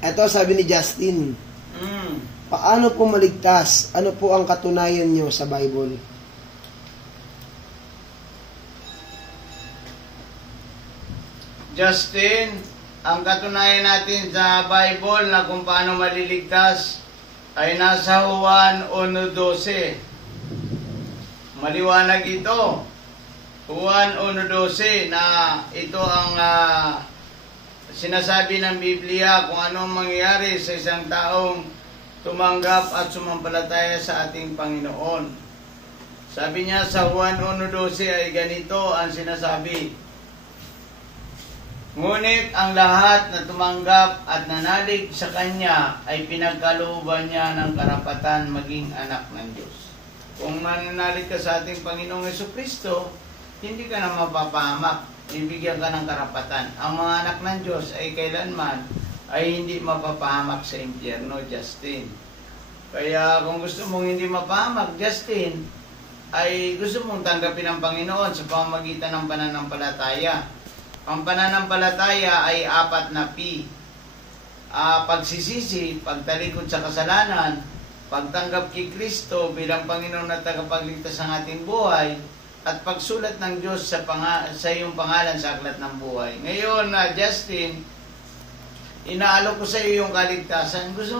Ito sabi ni Justin, paano po maligtas? Ano po ang katunayan nyo sa Bible? Justin, ang katunayan natin sa Bible na kung paano maliligtas ay nasa Juan 1:12. Maliwanag ito. Juan 1:12 na ito ang sinasabi ng Biblia kung ano mangyayari sa isang taong tumanggap at sumampalataya sa ating Panginoon. Sabi niya sa Juan 1:12 ay ganito ang sinasabi. Ngunit ang lahat na tumanggap at nanalig sa Kanya ay pinagkalooban niya ng karapatan maging anak ng Diyos. Kung mananalig ka sa ating Panginoong Jesucristo, hindi ka na mapapahamak. Ibigyan ka ng karapatan. Ang mga anak ng Diyos ay kailanman ay hindi mapapahamak sa impyerno, Justin. Kaya kung gusto mong hindi mapahamak, Justin, ay gusto mong tanggapin ang Panginoon sa pamamagitan ng pananampalataya. Ang pananampalataya ay 4 na P. Pagsisisi, pagtalikod sa kasalanan, pagtanggap kay Kristo bilang Panginoon at tagapagligtas ng ating buhay, at pagsulat ng Diyos sa iyong pangalan sa aklat ng buhay. Ngayon, Justin, inaalok ko sa iyo yung kaligtasan. Gusto